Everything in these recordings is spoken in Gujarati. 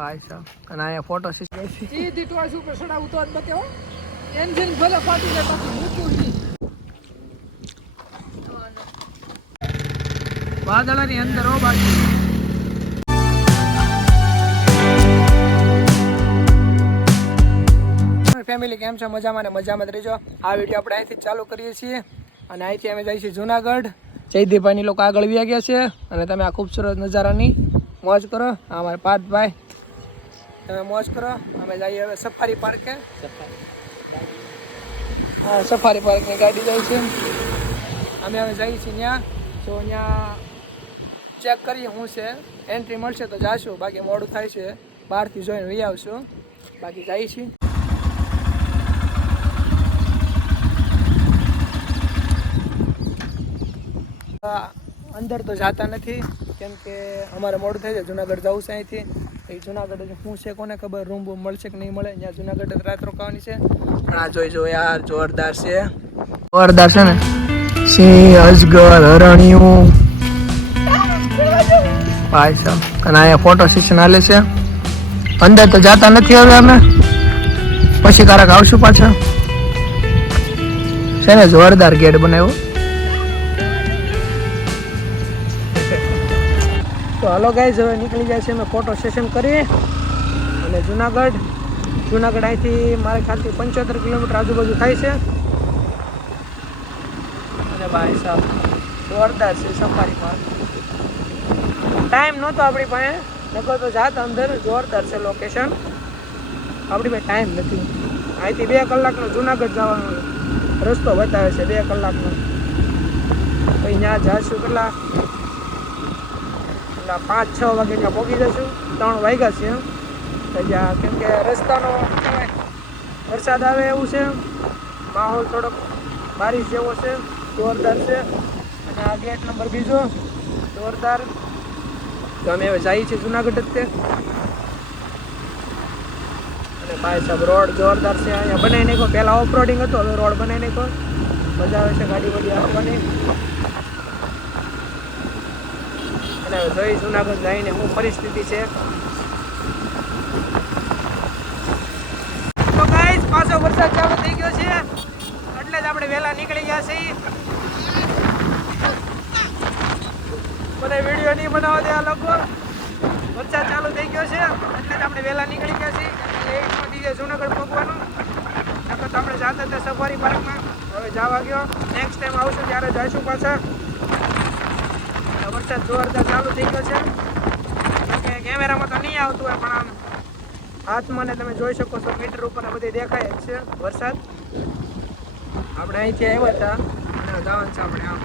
ભાઈ સાહેબ અને અહીંયા ફોટો સીધી ટોચ ઉપર ચડાવું તો જ બતાવો એન્જિન ભલે ફાટી જાય બાકી મૂકવું નહીં વાદળાની અંદર હો બાકી ફેમિલી કેમ છે મજામાં ને મજામાં જ રહેજો આ વિડીયો આપણે અહીંથી ચાલુ કરીએ છીએ અને અહીંથી અમે જઈએ છીએ જુનાગઢ જયદીપભાઈની લોકો આગળ વ્યા ગયા છે અને તમે આ ખૂબસૂરત નજારાની મોજ કરો અમારા પાર્થભાઈ તમે મોજ કરો અમે જઈએ હવે સફારી પાર્કે હા સફારી પાર્કની ગાડી જાય છે અમે હવે જઈએ છીએ ત્યાં તો ત્યાં ચેક કરીએ શું છે એન્ટ્રી મળશે તો જાશું બાકી મોડું થાય છે બહારથી જોઈને વહી આવશું બાકી જઈએ છીએ અંદર તો જાતા નથી કેમ કે અમારે મોડું થઈ જાય જુનાગઢ જવું છે અહીંથી એ જુનાગઢ શું છે કોને ખબર રૂમ બૂમ મળશે કે નહીં મળે ત્યાં જુનાગઢ રાત રોકાવાની છે પણ આ જોઈ જો યાર જોરદાર છે ને સિંહ અજગર હરણિયું ભાઈ સાહેબ અને અહીંયા ફોટો સેશન હાલે છે અંદર તો જાતા નથી હવે અમે પછી કારક આવશું પાછા છે ને જોરદાર ગેટ બનાવ્યો તો હાલો ગાઈઝ હવે નીકળી જાય છે અમે ફોટો સેશન કરીએ અને જુનાગઢ અહીંથી મારે ખ્યાલથી 75 કિલોમીટર આજુબાજુ થાય છે અને ભાઈ સાહેબ જોરદાર છે સફારી પાર્ક ટાઈમ નહોતો આપણી પાસે નકર તો જાત અંદર જોરદાર છે લોકેશન આપણી પાસે ટાઈમ નથી અહીંથી 2 કલાકનો જુનાગઢ જવાનો રસ્તો બતાવે છે 2 કલાકનો પછી ત્યાં જાશું કેટલા 5-6 વાગે ત્યાં પહોંચી જશું 3 વાગ્યા છે ત્યાં કેમ કે રસ્તાનો વરસાદ આવે એવું છે માહોલ થોડોક બારિશ જેવો છે જોરદાર છે અને આ ગેટ નંબર 2 જોરદાર તો અમે હવે જઈએ છીએ જુનાગઢ જ તે અને ભાઈ સાહેબ રોડ જોરદાર છે અહીંયા બનાવી નાખ્યો પહેલાં ઓફરોડિંગ હતો હવે રોડ બનાવી નાખ્યો મજા આવે છે ગાડી બધી આપવાની અને જોઈ જુનાગઢ જઈને શું પરિસ્થિતિ છે તો ગાઈસ પાછો વરસાદ ચાલુ થઈ ગયો છે એટલે જ આપણે વહેલા નીકળી ગયા છીએ મને વિડીયો નહીં બનાવવા દે આ લોકો વરસાદ ચાલુ થઈ ગયો છે એટલે જ આપણે વહેલા નીકળી ગયા છીએ લેટમાંથી છે જુનાગઢ પહોંચવાનું નકર તો આપણે જાતા હતા સફારી પાર્કમાં હવે જવા ગયો નેક્સ્ટ ટાઈમ આવશું ત્યારે જઈશું પાછા વરસાદ જોરદાર ચાલુ થઈ ગયો છે કે કેમેરામાં તો નહીં આવતું હોય પણ આમ હાથમાં ને તમે જોઈ શકો છો મીટર ઉપર બધી દેખાય જ છે વરસાદ આપણે અહીંથી આવ્યા હતા અને જવાનું છે આપણે આમ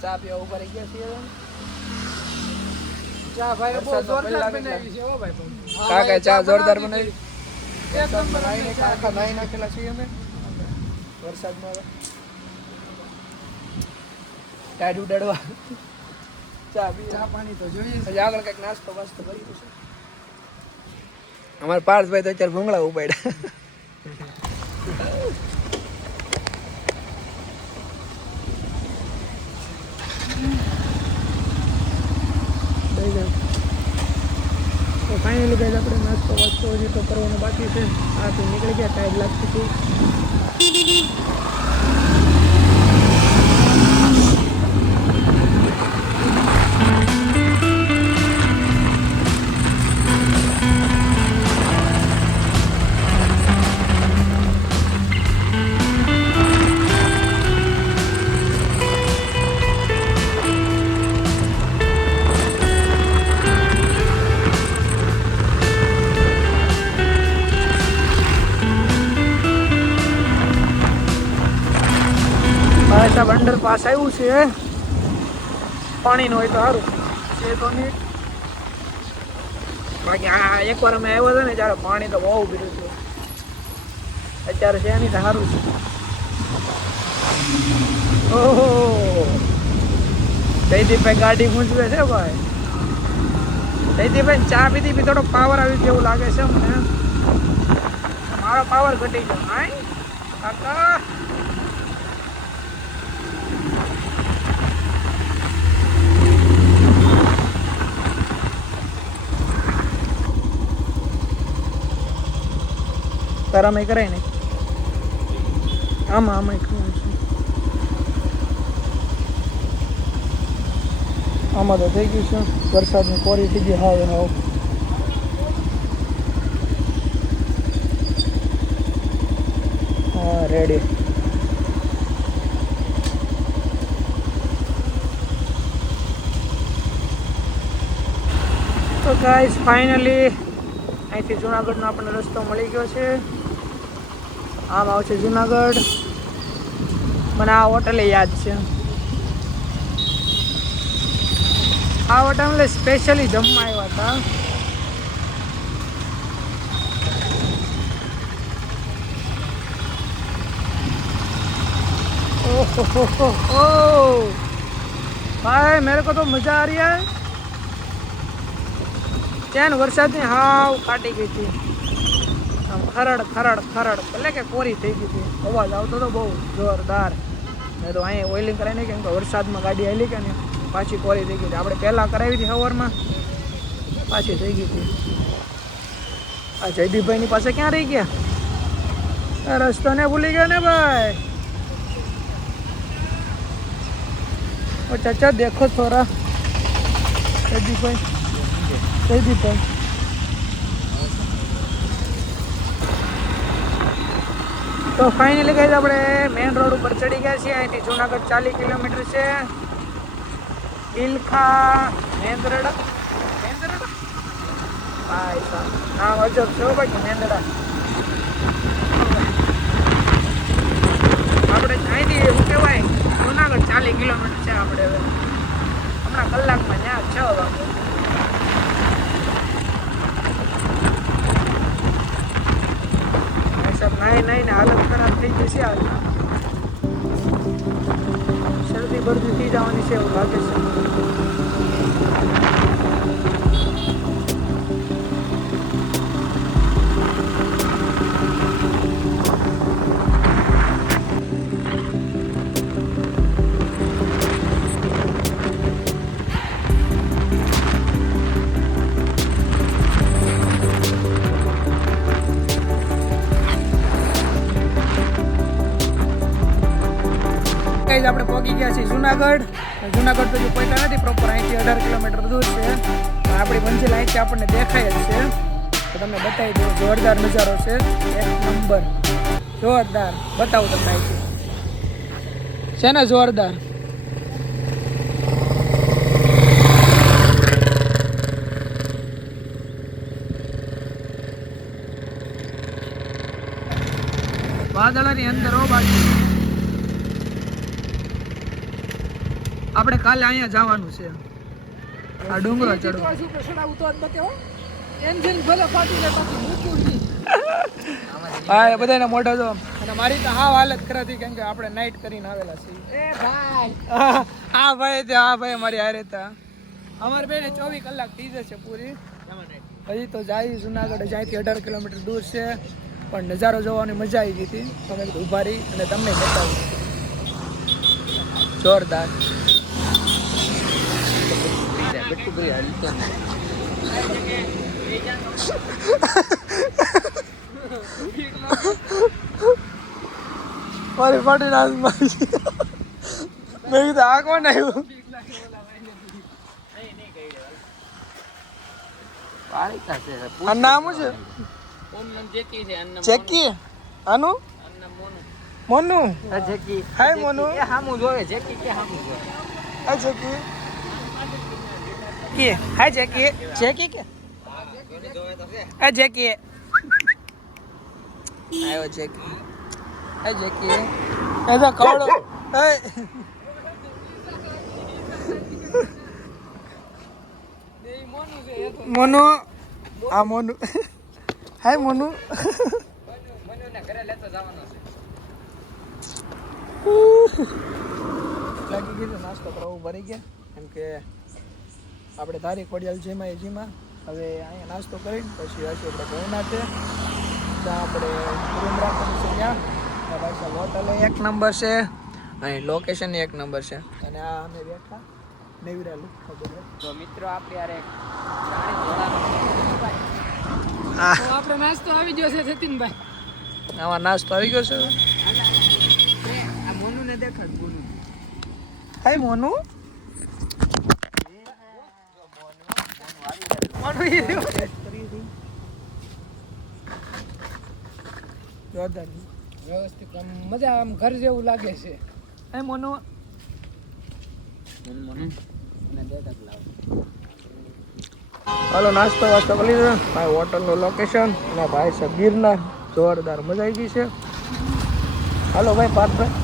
ચા પીવા ઉભા રહી ગયા છીએ ચા ભાઈ બહુ જોરદાર બનાવી છે હો ભાઈ કાકા ચા જોરદાર બનાવી એક નંબર આઈને કાકા નાઈ નાખેલા છીએ અમે વરસાદમાં ટાડુ ડડવા ચા પાણી તો જોઈએ છે આગળ કઈક નાસ્તો વાસ્તો કરી છે અમાર પાર્થભાઈ તો અત્યારે ભૂંગળા ઉપાડ્યા તો ફાઇનલી ગાઈઝ આપણે નાસ્તો વાસ્તો હજી તો કરવાનો બાકી છે આ તો નીકળી ગયા ટાઈમ લાગતી હતી સાહેબ અંડરપાસ આવ્યું છે પાણીનું હોય તો સારું છે તો નહીં બાકી આ એકવાર અમે આવ્યો હતો ને ત્યારે પાણી તો બહુ પીધું હતું. અત્યારે છે નહીં તો સારું છે. ઓહો જયદીપભાઈ ગાડી મૂંઝવે છે ભાઈ. જયદીપભાઈ ચા પીધી બી થોડો પાવર આવી જેવું લાગે છે મને. મારો પાવર ઘટી ગયો હાય કાકા. તારામાં કરાય ને આમાં કરવું છે. આમાં તો થઈ ગયું છે વરસાદની કોરી થઈ ગઈ હાવ. હા રેડી. તો ગાઈસ ફાઇનલી અહીંથી જુનાગઢનો આપણને રસ્તો મળી ગયો છે. આમ આવશે જુનાગઢ. મને આ હોટલે યાદ છે. આ હોટલે સ્પેશિયલી જમવા આવ્યા હતા. ओह भाई मेरे को तो मजा आ रही है. चैन वरसादनी हाव काटी गई थी. આમ ખરડ ખરડ ખરડ એટલે કે કોરી થઈ ગઈ હતી. અવાજ આવતો હતો બહુ જોરદાર. મેં તો અહીંયા ઓઇલિંગ કરાવી નહીં કેમ કે વરસાદમાં ગાડી હાલી કે ને પાછી કોરી થઈ ગઈ હતી. આપણે પહેલાં કરાવી હતી સવારમાં પાછી થઈ ગઈ હતી. આ જયદીપભાઈની પાસે ક્યાં રહી ગયા? રસ્તો ને ભૂલી ગયા ને ભાઈ. ओ चाचा देखो थोड़ा. जयदीपभाई તો ફાઇનલી ગાઈસ આપણે મેઇન રોડ ઉપર ચડી ગયા છીએ. અહીંથી જુનાગઢ 40 કિલોમીટર છે. ઇલખા મેંદરડા ભાઈ સાહેબ નામ અજબ છે ભાઈ મેંદરડા. આપણે અહીંથી શું કહેવાય જુનાગઢ 40 કિલોમીટર છે. આપણે હવે હમણાં કલાકમાં ત્યાં 6 વાગે. નાઈ ને હાલત ખરાબ થઈ જશે. આજના શરદી બરદી થઈ જવાની છે એવું લાગે છે. આપણે પહોંચી ગયા છીએ જુનાગઢ. જુનાગઢ તો જો પહોંચ્યા નથી પ્રોપર. અહીંથી 18 કિલોમીટર દૂર છે. આપણી મંજિલ અહીંથી આપણને દેખાય જ છે. તો તમને બતાવી દઉં. જોરદાર નજારો છે. એક નંબર જોરદાર. બતાવું તમને અહીંથી છે ને જોરદાર. વાદળાની અંદર હો બાકી. આપણે કાલે અહીંયા જવાનું છે. આ ડુંગરો ચડવા. હા બધાને મોઢો જો. અને મારી તો હાવ હાલત ખરાબ હતી કેમ કે આપણે નાઈટ કરીને આવેલા છીએ. એ ભાઈ હા ભાઈ મારી હારે હતા. અમારે બેને 24 કલાક થઈ જશે પૂરી. હજી તો જાય જુનાગઢ જ્યાંથી 18 કિલોમીટર દૂર છે. પણ નજારો જોવાની મજા આવી ગઈ હતી. તમે ઊભા રહી અને તમને બતાવું. જોરદાર. મારી પાટી નામ મેં કીધું આ કોણ આવ્યું? આ નામ શું છે? જેકી. આનું મોનુ. હાય મોનુ. હામું જોવે જેકી કે હામું જોવે. હાય જેકી. કે હાય જેકી. જેકી કે આ જેકી. આયો જેકી. આ જેકી. એનો કવડો. મોનુ. આ મોનું હાય મોનું મનુને ઘરે લેતો જવાનો છે. લાગી ગયું નાસ્તો કરવા ભરી ગયા કેમ કે આપણે ધારી ખોડિયાલ જીમાં હવે અહીંયા નાસ્તો કરીને પછી હશે આપણે ભવના છે ત્યાં આપણે રૂમ રાખવાનું છે ત્યાં પાછા હોટલ એક નંબર છે અહીં લોકેશન એક નંબર છે અને આ અમે બેઠા નેવરાલું ખબર તો મિત્રો આપણે યાર એક રાણી જોડાનો તો આપણે નાસ્તો આવી ગયો છે સતીનભાઈ. આમાં નાસ્તો આવી ગયો છે આ મોનુને દેખાડ મોનુ. હાય મોનું જોરદાર વ્યવસ્થિત આમ મજા આમ ઘર જેવું લાગે છે. હાય મોનું હાલો નાસ્તો વાસ્તો કરી લીધો ભાઈ હોટલનું લોકેશન અને ભાઈ સાહેબ ગિરનાર જોરદાર મજા આવી ગઈ છે. હાલો ભાઈ પાર્થભાઈ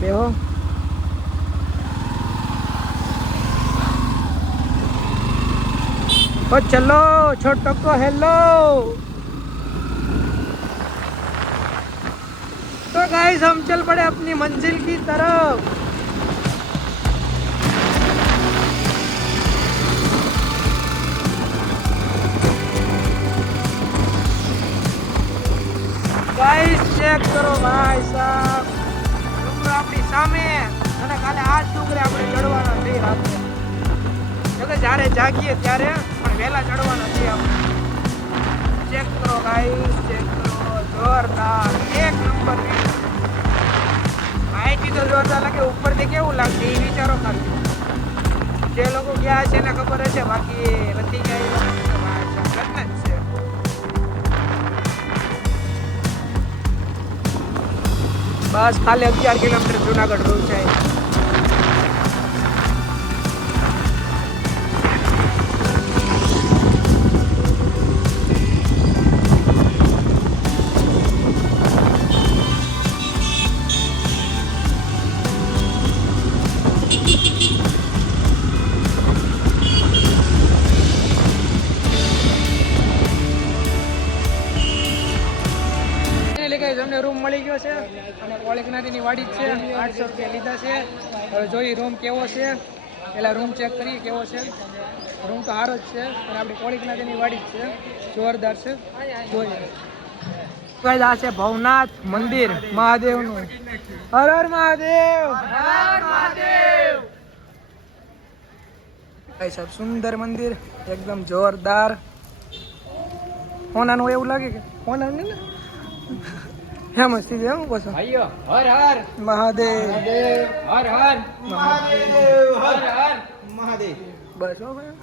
બેહો ओ चलो छोटो को हेलो तो गाइस हम चल पड़े अपनी मंजिल की तरफ. गाइस चेक करो भाई साहब डુંગર આપણી સામે અને કાલે આ જ ડુંગરે આપણે ચડવાના છે રાત્રે. એટલે જ્યારે જાગીએ ત્યારે પણ વહેલા ચડવાના છે આપણે. ચેક કરો ગાઈસ ચેક કરો જોરદાર એક નંબર વ્યૂ. માહિતી તો જોરદાર લાગે ઉપરથી કેવું લાગશે એ વિચારો ખાલી. જે લોકો ગયા છે એને ખબર હશે બાકી નથી ગયા એ લોકો જ છે. બસ ખાલી 11 કિલોમીટર જુનાગઢ રોડ છે. અમને રૂમ મળી ગયો છે અને કોળીકનાથની વાડી જ છે. 800 રૂપિયા લીધા છે. હવે જોઈએ રૂમ કેવો છે. પહેલાં રૂમ ચેક કરીએ કેવો છે. રૂમ તો સારો જ છે અને આપણી કોળીકનાથની વાડી જ છે. જોરદાર છે. જોઈએ આ છે ભવનાથ મંદિર મહાદેવનું. હર હર મહાદેવ હર મહાદેવ. ભાઈ સાહેબ સુંદર મંદિર એકદમ જોરદાર. હોનાનું એવું લાગે કે હોનાનું ને ફેમસ થઈ જાય. હું કહું ભાઈઓ હર હર મહાદેવ હર હર મહાદેવ હર હર મહાદેવ. બસ હો ભાઈ.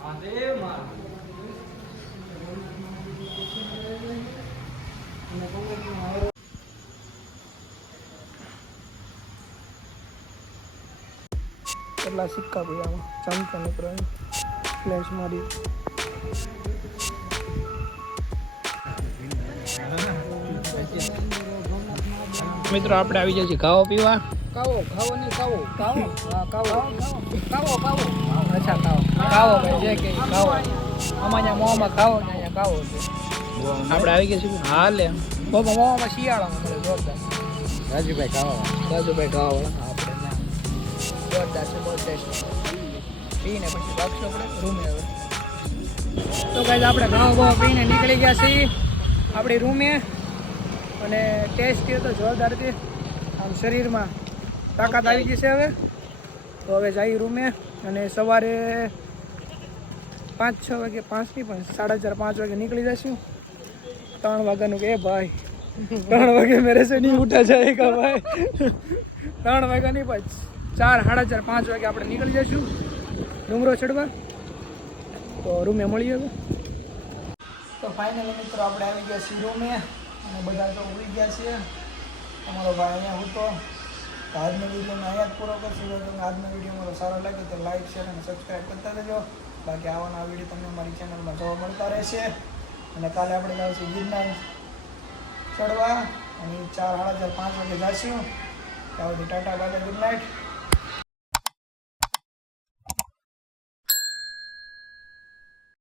કેટલા સિક્કા ભાઈ આમાં ચાંદકા નીકળે ફ્લેશ મારી. મિત્રો આપણે આવી જઈએ ખાવા પીવા. કાવો ખાવો નહીં કાવો કાવો હા કાવો કાવો કાવો અચ્છા ખાવો ભાઈ જે કે ખાવો. આમાં અહીંયા મોંમાં ખાવો ને અહીંયા ખાવો છે. આપણે આવી ગયા છીએ હા લે બાબા મોંમાં શિયાળામાં મળે જોરદાર. રાજુભાઈ કાવો રાજુભાઈ ખાવાવાળા આપણે જોરદાર છે બહુ ટેસ્ટ. પીને પછી ભાગશું આપણે રૂમે. હવે તો ગાઈસ આપણે ઘણો બહુ પીને નીકળી ગયા છીએ આપણી રૂમે અને ટેસ્ટ તો જોરદાર હતી. આમ શરીરમાં તાકાત આવી ગઈ છે હવે. તો હવે જઈ રૂમે અને સવારે 5-6 વાગે 5 નહીં પણ 4:30 5 વાગે નીકળી જઈશું. 3 વાગ્યાનું કે ભાઈ 3 વાગે મેરે સે નહીં ઉઠા જાયગા ભાઈ. 3 વાગ્યા નહીં પણ 4, 4:30, 5 વાગે આપણે નીકળી જઈશું ડુંગરો ચડવા. તો રૂમે મળીએ હવે. તો ફાઇનલી મિત્રો આપણે આવી ગયા છીએ રૂમે અને બધા તો ઉડી ગયા છીએ. અમારો ભાઈ અહીંયા હતો. તો આજનો વિડીયોને અહીંયા જ પૂરો કરશું. જો તમને આજનો વિડીયો મારો સારો લાગે તો લાઈક શેર અને સબસ્ક્રાઈબ કરતા રહેજો. બાકી આવવાના વિડીયો તમને મારી ચેનલમાં જોવા મળતા રહેશે. અને કાલે આપણે જઈશું ગિરનાર ચડવા અને 4, 4:30, 5 વાગે જઈશું. ત્યાં સુધી ટાટા બાય ગુડ નાઇટ.